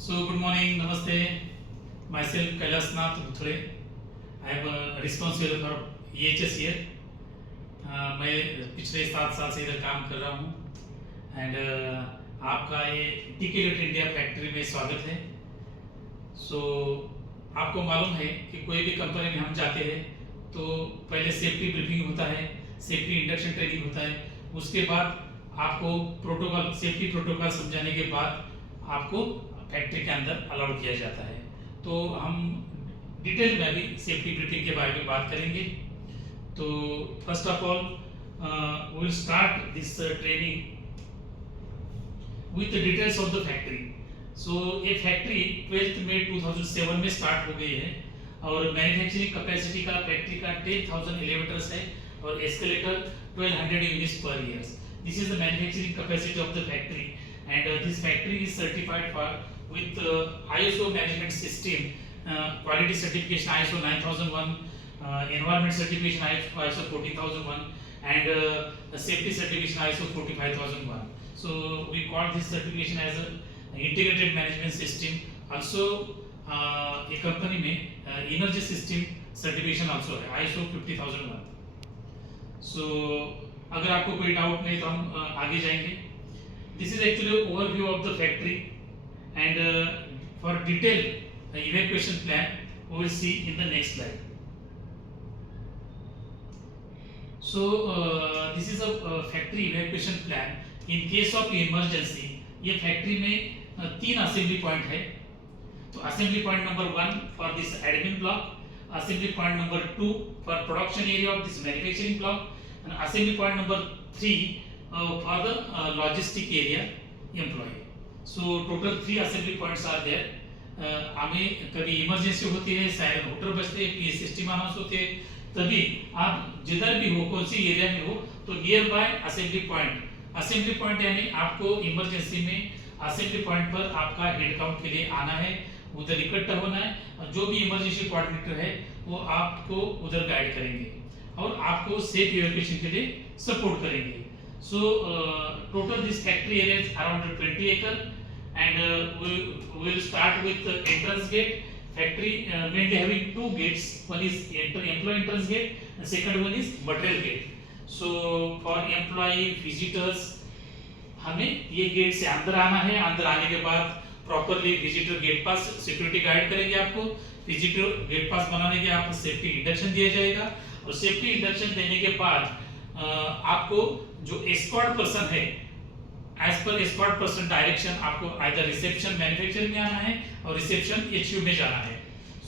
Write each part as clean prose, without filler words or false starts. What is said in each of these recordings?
So good morning, namaste. Myself Kailas Nath Buthre. I am responsible for EHS here. मैं पिछले 7 साल से इधर काम कर रहा हूँ एंड आपका ये टिकेट इंडिया फैक्ट्री में स्वागत है। सो आपको मालूम है कि कोई भी कंपनी में हम जाते हैं तो पहले सेफ्टी ब्रीफिंग होता है, सेफ्टी इंडक्शन ट्रेनिंग होता है, उसके बाद आपको प्रोटोकॉल सेफ्टी प्रोटोकॉल समझाने के बाद आपको फैक्ट्री के अंदर अलाउड किया जाता है। तो हम डिटेल में अभी सेफ्टी ब्रीफिंग के बारे में बात करेंगे। तो first of all we will start this training with the details of the factory. So ये फैक्ट्री 12 मई 2007 में स्टार्ट हो गई है और मैन्युफैक्चरिंग कैपेसिटी का फैक्ट्री का 10,000 एलिवेटर्स है और escalator 1200 units per year. This is the manufacturing capacity of the factory and this factory is certified for with ISO management system, quality certification ISO 9001, environment certification ISO 14001 and safety certification ISO 45001. So we call this certification as a integrated management system. Also ये company में energy system certification also है ISO 50001. So अगर आपको कोई doubt नहीं तो हम आगे जाएंगे। This is actually overview of the factory. And for detailed evacuation plan we will see in the next slide. So this is a factory evacuation plan in case of emergency. ये factory में 3 assembly point है। तो assembly point number 1 for this admin block, assembly point number 2 for production area of this manufacturing block and assembly point number 3 for the logistic area employ. So total 3 assembly points are there. हमें कभी emergency होती है, siren voter बजते हैं, PS system announce होते हैं, तभी आप जिधर भी हो, कौन सी एरिया में हो, तो नियर बाय असेंबली पॉइंट यानी आपको इमरजेंसी में असेंबली पॉइंट पर आपका हेड काउंट के लिए आना है, उधर इकट्ठा होना है और जो भी इमरजेंसी कोऑर्डिनेटर है वो आपको उधर गाइड करेंगे और आपको सेफ इवैक्यूएशन के लिए सपोर्ट करेंगे। So total this factory area is around 20 acre and we will start with the entrance gate. Factory mainly having 2 gates. One is employee entrance gate and second one is material gate. So for employee visitors हमें ये gate से अंदर आना है। अंदर आने के बाद प्रॉपरली विजिटर गेट पास सिक्योरिटी गाइड करेंगे आपको। विजिटर गेट पास बनाने के आपको सेफ्टी इंडक्शन दिया जाएगा और सेफ्टी इंडक्शन देने के बाद आपको जो एस्कॉर्ट पर्सन है, as per escort person direction आपको आइदर रिसेप्शन मैन्युफैक्चरिंग में आना है और रिसेप्शन एचयू में जाना है।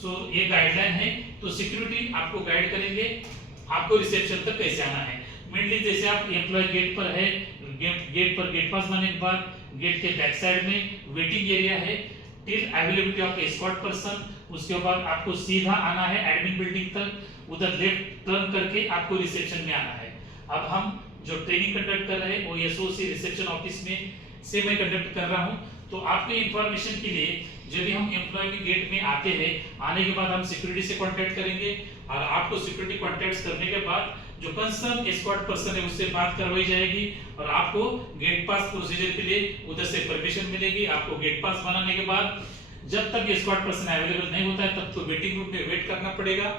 सो ये गाइडलाइन है। तो सिक्योरिटी आपको गाइड करेंगे आपको रिसेप्शन तक कैसे आना है। मेनली जैसे आप एम्प्लॉय गेट पर है, गेट पर गेट पास बनने के बाद गेट के बैक साइड में वेटिंग एरिया है till availability of escort person. उसके बाद आपको सीधा आना है एडमिन बिल्डिंग तक, उधर लेफ्ट टर्न करके आपको रिसेप्शन में आना है। अब हम जो ट्रेनिंग कंडक्ट कर रहे हैं वो एसओसी रिसेप्शन ऑफिस में से मैं कंडक्ट कर रहा हूं। तो आपके इंफॉर्मेशन के लिए जब भी हम एम्प्लॉय के गेट में आते हैं, आने के बाद हम सिक्योरिटी से कांटेक्ट करेंगे और आपको सिक्योरिटी कांटेक्ट करने के बाद जो कंसर्न एस्कॉर्ट पर्सन है उससे बात करवाई जाएगी और आपको गेट पास प्रोसीजर के लिए उधर से परमिशन मिलेगी। आपको गेट पास बनाने के बाद जब तक एस्कॉर्ट पर्सन अवेलेबल नहीं होता है तब तो वेटिंग रूम में वेट करना पड़ेगा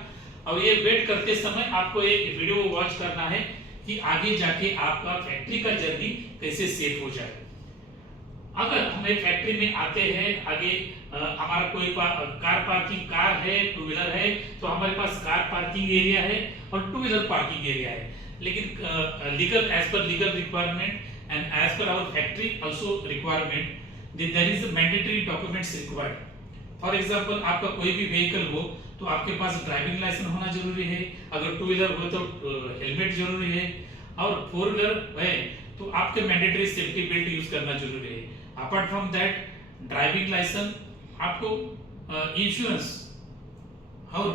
और ये वेट करते समय आपको एक वीडियो वॉच करना है कि आगे जाके आपका फैक्ट्री का जर्नी कैसे सेफ हो जाए। अगर हम एक फैक्ट्री में आते हैं, आगे हमारा कोई कार पार्किंग कार है, 2 व्हीलर है, तो हमारे पास कार पार्किंग एरिया है और 2 व्हीलर पार्किंग एरिया है। लेकिन legal as per legal requirement and as per our factory also requirement there is mandatory documents required. For example आपका कोई भी व्हीकल हो तो आपके पास ड्राइविंग लाइसेंस होना जरूरी है, अगर 2 व्हीलर हो तो हेलमेट जरूरी है और 4 व्हीलर है तो आपके मैंडेटरी सेफ्टी बेल्ट यूज करना जरूरी है। Apart from that driving licence, आपको इंश्योरेंस और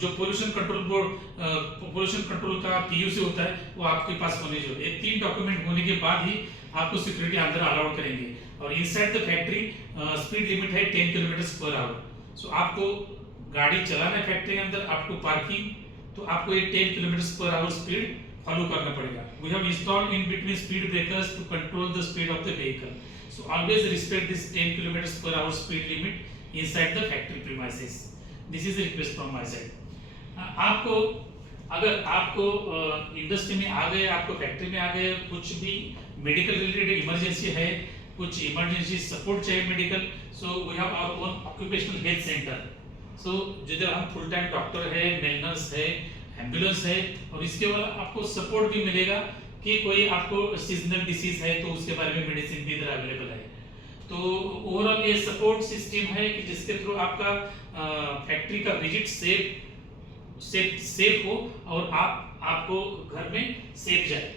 जो pollution control board pollution control का पीयूसी होता है वो आपके पास होने जरूरी है। 3 डॉक्यूमेंट होने के बाद ही आपको सिक्योरिटी अंदर अलाउड करेंगे और inside the factory speed limit है 10 km/h। सो आपको गाड़ी चलाना है फैक्ट्री के अंदर, आपको पार्किंग, तो आपको ये 10 km/h स्पीड फॉलो करना पड़ेगा। We have installed in between speed breakers to control the speed of the vehicle. So always respect this 10 kilometers per hour speed limit inside the factory premises. This is a request from my side. आपको अगर आपको industry में आ गए, आपको factory में आ गए, कुछ भी मेडिकल रिलेटेड इमरजेंसी है, कुछ इमरजेंसी सपोर्ट चाहिए medical, so we have our own occupational health centre. So जिधर हम फुल टाइम डॉक्टर है, मेल है, एम्बुलेंस है, और इसके बाद आपको सपोर्ट भी मिलेगा कि कोई आपको सीजनल डिसीज है तो उसके बारे में मेडिसिन भी इधर अवेलेबल है. तो ओवरऑल ये सपोर्ट सिस्टम है कि जिसके थ्रू आपका फैक्ट्री का विजिट सेफ हो और आपको घर में सेफ जाए.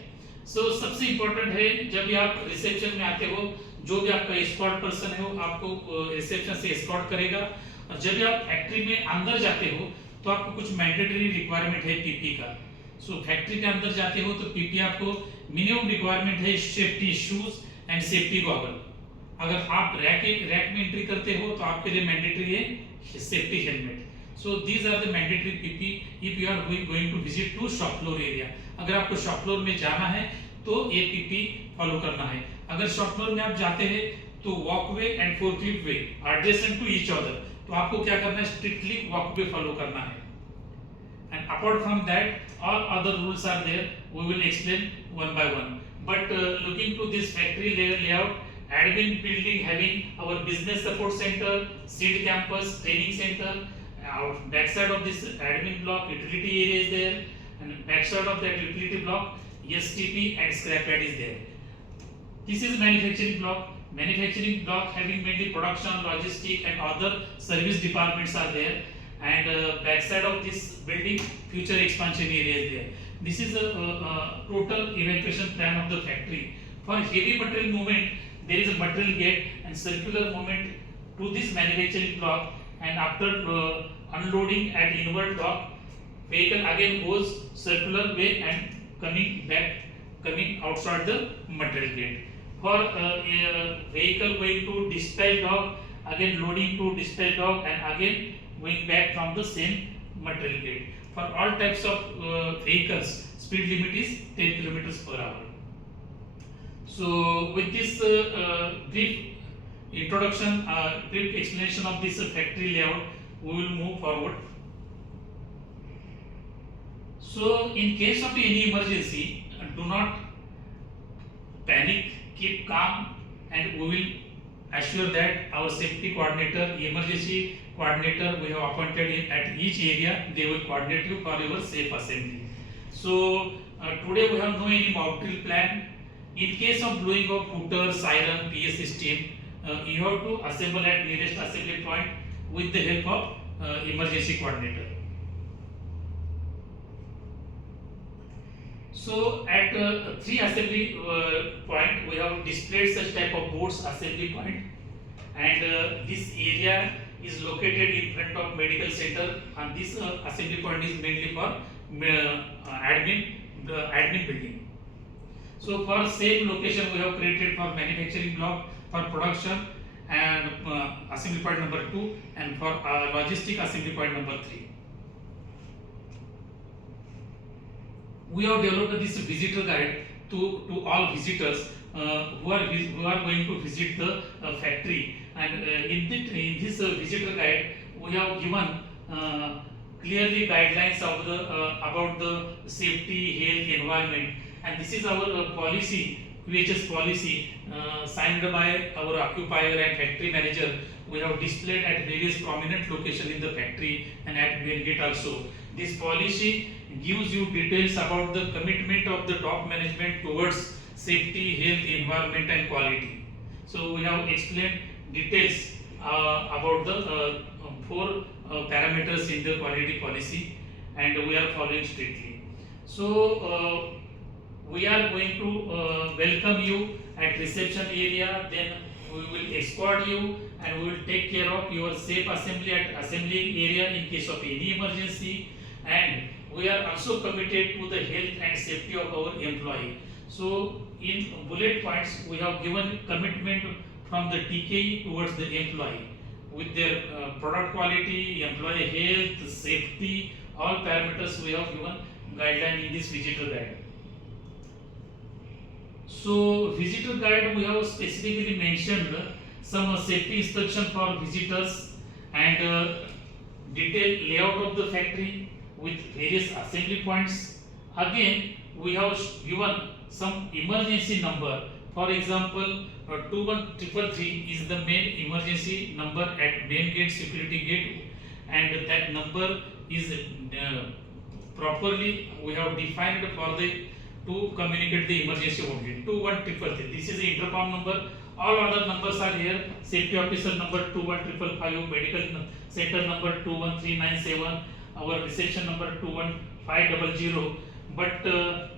सो सबसे इम्पोर्टेंट है जब भी आप रिसेप्शन में आते हो, जो भी आपका एस्कॉर्ट पर्सन है वो आपको रिसेप्शन से एस्कॉर्ट करेगा. और जब भी आप फैक्ट्री में अंदर जाते हो तो आपको कुछ मैंडेटरी रिक्वायरमेंट है पीपी का. सो फैक्ट्री के अंदर जाते हो तो पीपी आपको मिनिमम रिक्वायरमेंट है safety shoes and safety goggle. अगर आप रैक में एंट्री करते हो तो आपके लिए मैंडेटरी है safety helmet. So these are the mandatory PP if you are going to visit to shop floor area. अगर आपको शॉप फ्लोर में जाना है तो ये पीपी फॉलो करना है. अगर शॉप फ्लोर में आप जाते हैं तो walkway and forklift way adjacent to each other, तो आपको क्या करना है, स्ट्रिक्टली वॉकवे फॉलो करना है. And apart from that, all other rules are there. We will explain one by one. But looking to this factory layout, admin building having our business support center, seed campus, training center. Out backside of this admin block, utility area is there, and backside of that utility block, STP and scrapyard is there. This is manufacturing block. Manufacturing block having mainly production, logistic, and other service departments are there. And backside of this building, future expansion area is there. This is a total evacuation plan of the factory. For heavy material movement, there is a material gate and circular movement to this manufacturing block, and after unloading at inward dock, vehicle again goes circular way and coming outside the material gate. For vehicle going to dispatch dock, again loading to dispatch dock and again going back from the same material gate. For all types of vehicles, speed limit is 10 kilometers per hour. So with this brief introduction, brief explanation of this factory layout, we will move forward. So in case of any emergency, do not panic, keep calm, and we will assure that our safety coordinator, emergency coordinator we have appointed at each area, they will coordinate you for your safe assembly. So today we have no any mock drill plan. In case of blowing of hooter, siren, PS system, you have to assemble at nearest assembly point with the help of emergency coordinator. So at 3 assembly point we have displayed such type of boards assembly point, and this area is located in front of medical center, and this assembly point is mainly for admin building. So for same location we have created for manufacturing block, for production and assembly point number 2, and for logistic assembly point number 3. We have developed this visitor guide to all visitors who are going to visit the factory, and in this visitor guide we have given clearly guidelines of the about the safety, health, environment, and this is our policy, QHS policy, signed by our occupier and factory manager. We have displayed at various prominent locations in the factory and at main gate also. This policy gives you details about the commitment of the top management towards safety, health, environment and quality. So we have explained details about the 4 parameters in the quality policy, and we are following strictly. So we are going to welcome you at reception area, then we will escort you and we will take care of your safe assembly at assembly area in case of any emergency, and we are also committed to the health and safety of our employee. So in bullet points we have given commitment from the TKE towards the employee with their product quality, employee health, safety, all parameters we have given guideline in this visitor guide. So visitor guide, we have specifically mentioned some safety instruction for visitors and detailed layout of the factory with various assembly points. Again, we have given some emergency number. For example, 21333 is the main emergency number at main gate, security gate, and that number is properly we have defined for the to communicate the emergency only. 21333. This is the intercom number. All other numbers are here. Safety officer number 21555, medical center number 21397, our reception number 21500. But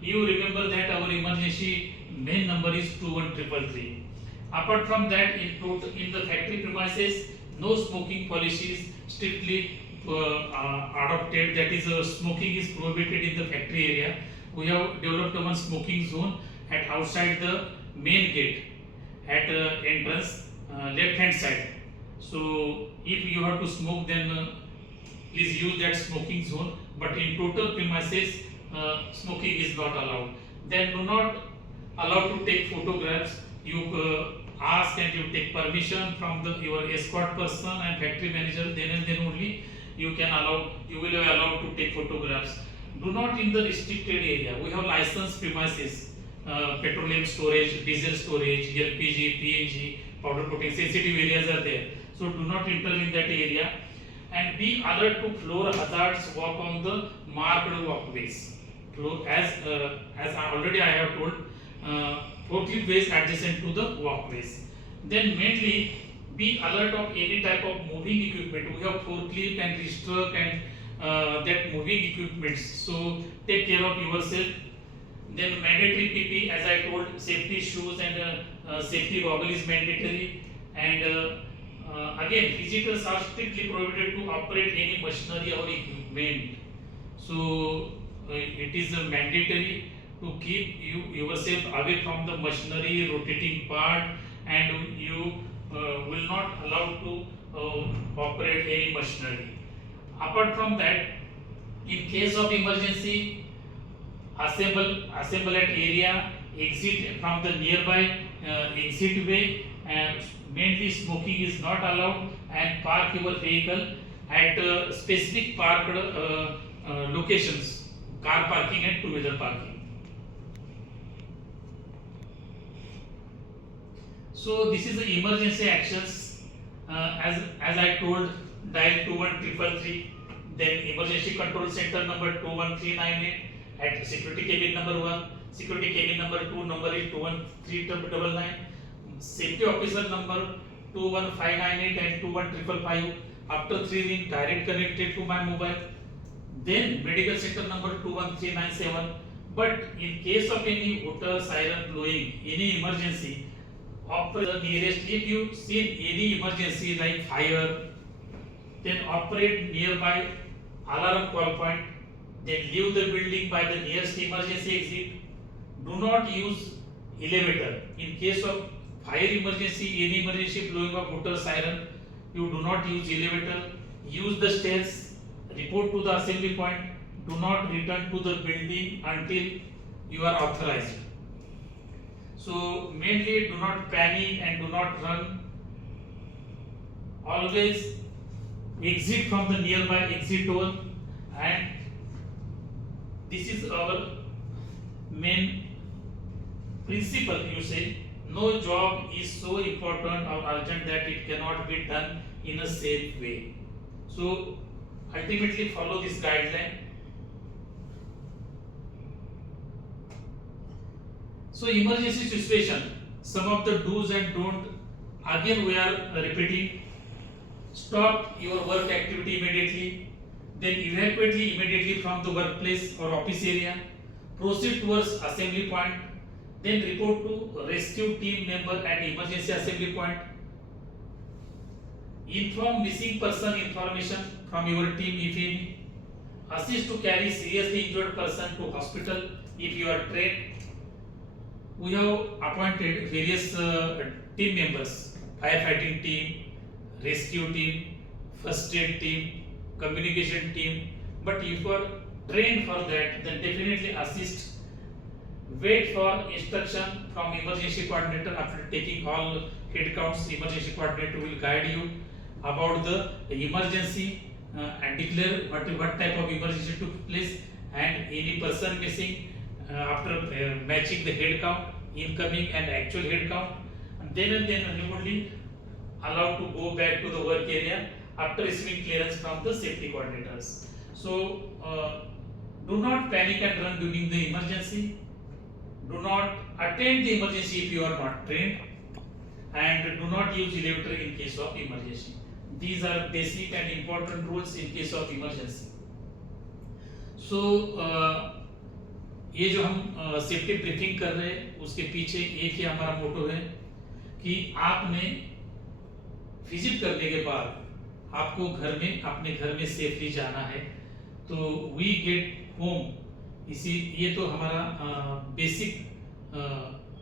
you remember that our emergency main number is 21333. Apart from that, in the factory premises, no smoking policy is strictly adopted. That is, smoking is prohibited in the factory area. We have developed one smoking zone at outside the main gate at entrance left hand side. So if you have to smoke, then please use that smoking zone. But in total premises, smoking is not allowed. Then do not allow to take photographs. You ask and you take permission from your escort person and factory manager. Then and then only you will be allowed to take photographs. Do not in the restricted area. We have licensed premises, petroleum storage, diesel storage, LPG, PNG, powder coating, sensitive areas are there. So do not enter in that area, and be alert to floor hazards. Walk on the marked walkways. As already I have told, forklift ways adjacent to the walkways. Then mainly be alert of any type of moving equipment. We have forklift and reach truck and that moving equipments. So take care of yourself. Then mandatory PP, as I told, safety shoes and safety goggle is mandatory. And again, visitors are strictly prohibited to operate any machinery or equipment. So it is mandatory to keep yourself away from the machinery, rotating part, and you will not allow to operate any machinery. Apart from that, in case of emergency, assemble at area, exit from the nearby exit way, and mainly smoking is not allowed, and park your vehicle at specific parked locations, car parking and two-wheeler parking. So this is the emergency actions. As I told, dial 21333. Then emergency control center number 21398 at security cabin number 1. Security cabin number 2 number is 21399. Safety officer number 21598 and 21555. After 3 ring, direct connected to my mobile. Then medical center number 21397. But in case of any water siren blowing, any emergency, operate the nearest. If you see any emergency like fire, then operate nearby alarm call point. Then leave the building by the nearest emergency exit. Do not use elevator. In case of fire emergency, any emergency blowing of water siren, you do not use elevator. Use the stairs. Report to the assembly point. Do not return to the building until you are authorized. So mainly do not panic and do not run. Always exit from the nearby exit door, and this is our main principle. You say no job is so important or urgent that it cannot be done in a safe way. So ultimately follow this guideline. So emergency situation, some of the do's and don't, again we are repeating. Stop your work activity immediately, then evacuate immediately from the workplace or office area. Proceed towards assembly point, then report to rescue team member at emergency assembly point. Inform missing person information from your team if any. Assist to carry seriously injured person to hospital if you are trained. We have appointed various team members: firefighting team, rescue team, first aid team, communication team. But if you are trained for that, then definitely assist wait for instruction from emergency coordinator. After taking all head counts, emergency coordinator will guide you about the emergency and declare what type of emergency took place and any person missing after matching the head count, incoming and actual head count, and then you only allowed to go back to the work area after receiving clearance from the safety coordinators. So do not panic and run during the emergency. Do not attend the emergency if you are not trained, and do not use elevator in case of emergency. These are basic and important rules in case of emergency. So ये जो हम safety briefing कर रहे हैं उसके पीछे एक ही हमारा मोटो है कि आपने विजिट करने के बाद आपको घर में अपने घर में सेफली जाना है। तो वी गेट होम, इसी ये तो हमारा बेसिक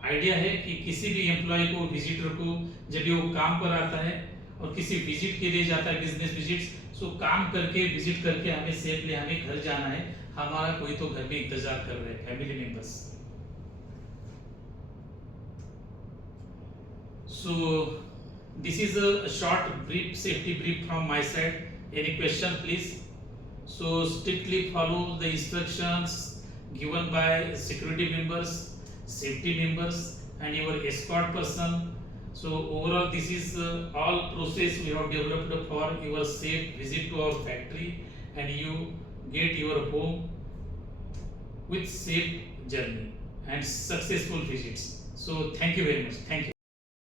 आइडिया है कि किसी भी एम्प्लॉय को, विजिटर को, जब ये वो काम पर आता है और किसी विजिट के लिए जाता है, बिजनेस विजिट्स, सो काम करके विजिट करके हमें सेफली हमें घर जाना है, हमारा कोई तो घर में इंतजार कर रहे हैं, family members. So this is a short brief safety brief from my side. Any question please? So strictly follow the instructions given by security members, safety members and your escort person. So overall this is all process we have developed for your safe visit to our factory and you get your home with safe journey and successful visits. So thank you very much. Thank you.